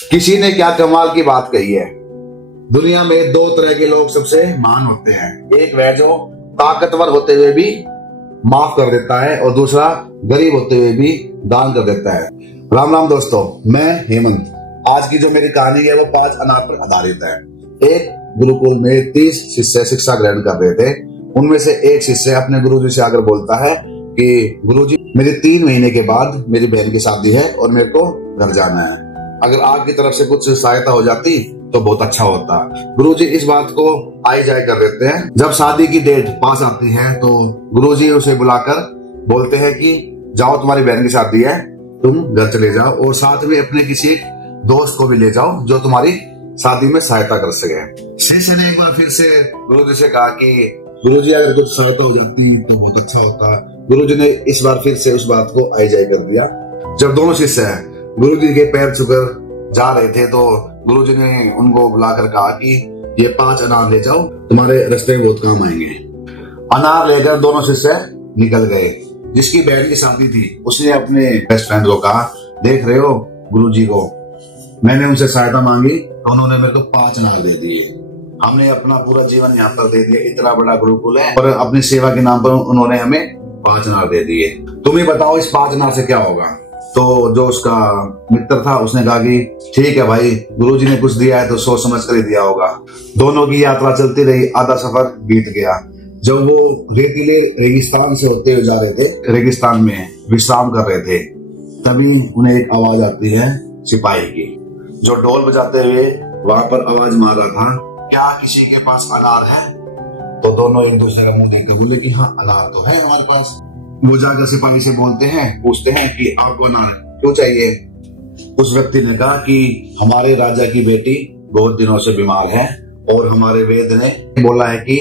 किसी ने क्या कमाल की बात कही है। दुनिया में दो तरह के लोग सबसे महान होते हैं, एक वह जो ताकतवर होते हुए भी माफ कर देता है और दूसरा गरीब होते हुए भी दान कर देता है। राम राम दोस्तों, मैं हेमंत। आज की जो मेरी कहानी है वो 5 अनाथ पर आधारित है। एक गुरुकुल में 30 शिष्य शिक्षा ग्रहण कर रहे थे। उनमें से एक शिष्य अपने गुरुजी से आकर बोलता है कि गुरुजी, मेरे 3 महीने के बाद मेरी बहन की शादी है और मेरे को घर जाना है। अगर आपकी तरफ से कुछ सहायता हो जाती तो बहुत अच्छा होता। गुरुजी इस बात को आई जाए कर देते हैं। जब शादी की डेट पास आती है तो गुरुजी उसे बुलाकर बोलते हैं कि जाओ, तुम्हारी बहन की शादी है, तुम घर चले जाओ और साथ में अपने किसी दोस्त को भी ले जाओ जो तुम्हारी शादी में सहायता कर सके। शिष्य ने एक बार फिर से गुरुजी से कहा कि गुरुजी, अगर कुछ सहायता हो जाती तो बहुत अच्छा होता। गुरुजी ने इस बार फिर से उस बात को आई जाए कर दिया। जब दोनों शिष्य गुरुजी के पैर छूकर जा रहे थे तो गुरुजी ने उनको बुलाकर कहा कि ये 5 अनार ले जाओ, तुम्हारे रास्ते में बहुत काम आएंगे। अनार लेकर दोनों शिष्य निकल गए। जिसकी बहन की शादी थी उसने अपने बेस्ट फ्रेंड को कहा, देख रहे हो गुरुजी को, मैंने उनसे सहायता मांगी तो उन्होंने मेरे को 5 अनार दे दिए। हमने अपना पूरा जीवन यहाँ पर दे दिया, इतना बड़ा गुरुकुल है और अपनी सेवा के नाम पर उन्होंने हमें 5 अनार दे दिए। तुम ही बताओ इस 5 अनार से क्या होगा। तो जो उसका मित्र था उसने कहा कि ठीक है भाई, गुरुजी ने कुछ दिया है तो सोच समझ कर ही दिया होगा। दोनों की यात्रा चलती रही, आधा सफर बीत गया। जब वो रेतीले रेगिस्तान से होते हुए जा रहे थे, रेगिस्तान में विश्राम कर रहे थे, तभी उन्हें एक आवाज आती है सिपाही की, जो ढोल बजाते हुए वहां पर आवाज मार रहा था, क्या किसी के पास अनार है? तो दोनों एक दूसरे का मुंह देखकर बोले कि हाँ, अनार तो है हमारे पास। वो जाकर सिपाही से बोलते हैं, पूछते हैं कि आपको अनार क्यों चाहिए? उस व्यक्ति ने कहा कि हमारे राजा की बेटी बहुत दिनों से बीमार है और हमारे वेद ने बोला है कि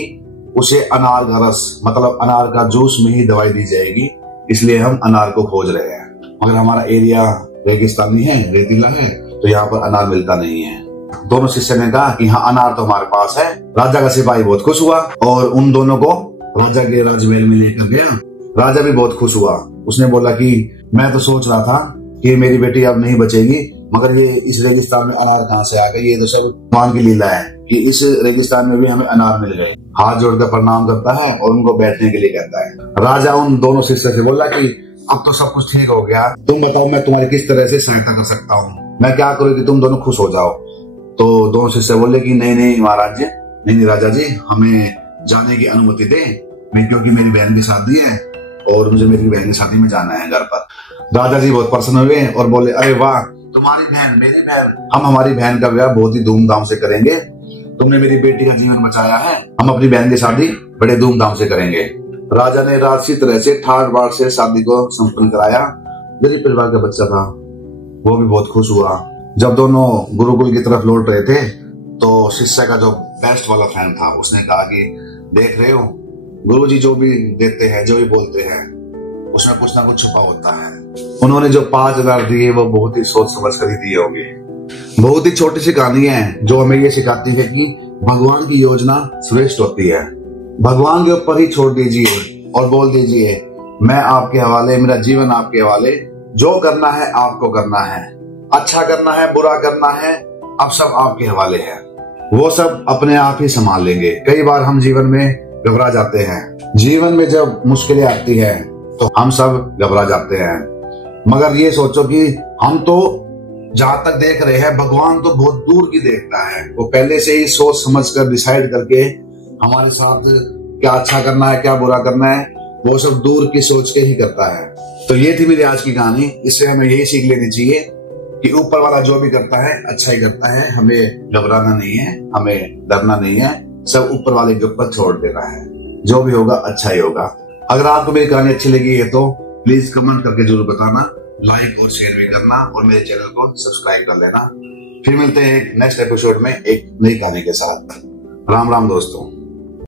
उसे अनार का रस, मतलब अनार का जूस में ही दवाई दी जाएगी, इसलिए हम अनार को खोज रहे हैं। मगर हमारा एरिया रेगिस्तानी है, रेतीला है, तो यहाँ पर अनार मिलता नहीं है। दोनों शिष्य ने कहा कि हाँ, अनार तो हमारे पास है। राजा का सिपाही बहुत खुश हुआ और उन दोनों को राजा के राजमहल में लेकर गया। राजा भी बहुत खुश हुआ। उसने बोला कि मैं तो सोच रहा था कि मेरी बेटी अब नहीं बचेगी, मगर ये इस रेगिस्तान में अनार कहाँ से आ गए? ये तो सब भगवान की लीला है कि इस रेगिस्तान में भी हमें अनार मिल गए। हाथ जोड़कर प्रणाम करता है और उनको बैठने के लिए कहता है। राजा उन दोनों शिष्य से बोला कि अब तो सब कुछ ठीक हो गया, तुम बताओ मैं तुम्हारी किस तरह से सहायता कर सकता हूँ, मैं क्या करूँ कि तुम दोनों खुश हो जाओ। तो दोनों शिष्य बोले कि नहीं नहीं महाराज जी, नहीं राजा जी, हमें जाने की अनुमति दे, क्योंकि मेरी बहन की शादी है और मुझे मेरी बहन की शादी में जाना है घर पर। राजा जी बहुत प्रसन्न हुए और बोले, अरे वाह, तुम्हारी बहन मेरी बहन, हम हमारी बहन का विवाह बहुत ही धूमधाम से करेंगे। तुमने मेरी बेटी का जीवन बचाया है, हम अपनी बहन की शादी बड़े धूमधाम से करेंगे। राजा ने राजसी तरह से ठाट बाट से शादी को संपन्न कराया। गरीब परिवार का बच्चा था, वो भी बहुत खुश हुआ। जब दोनों गुरुकुल की तरफ लौट रहे थे तो शिष्य का जो बेस्ट वाला फ्रेंड था उसने कहा कि देख रहे हो, गुरुजी जो भी देते हैं, जो भी बोलते हैं, उसमें कुछ ना कुछ छुपा होता है। उन्होंने जो 5 अनार दिए वो बहुत ही सोच समझ कर ही दिए होंगे। बहुत ही छोटी सी कहानी है जो हमें ये सिखाती है कि भगवान की योजना श्रेष्ठ होती है। भगवान के ऊपर ही छोड़ दीजिए और बोल दीजिए, मैं आपके हवाले, मेरा जीवन आपके हवाले, जो करना है आपको करना है, अच्छा करना है, बुरा करना है, अब सब आपके हवाले है। वो सब अपने आप ही संभाल लेंगे। कई बार हम जीवन में घबरा जाते हैं। जीवन में जब मुश्किलें आती है तो हम सब घबरा जाते हैं, मगर ये सोचो कि हम तो जहां तक देख रहे हैं, भगवान तो बहुत दूर की देखता है। वो पहले से ही सोच समझ कर डिसाइड करके हमारे साथ क्या अच्छा करना है, क्या बुरा करना है, वो सब दूर की सोच के ही करता है। तो ये थी मेरी आज की कहानी। इससे हमें यही सीख लेनी चाहिए कि ऊपर वाला जो भी करता है अच्छा ही करता है, हमें घबराना नहीं है, हमें डरना नहीं है, सब ऊपर वाले के ऊपर छोड़ देना है। जो भी होगा अच्छा ही होगा। अगर आपको मेरी कहानी अच्छी लगी है तो प्लीज कमेंट करके जरूर बताना, लाइक और शेयर भी करना और मेरे चैनल को सब्सक्राइब कर लेना। फिर मिलते हैं नेक्स्ट एपिसोड में एक नई कहानी के साथ। राम राम दोस्तों।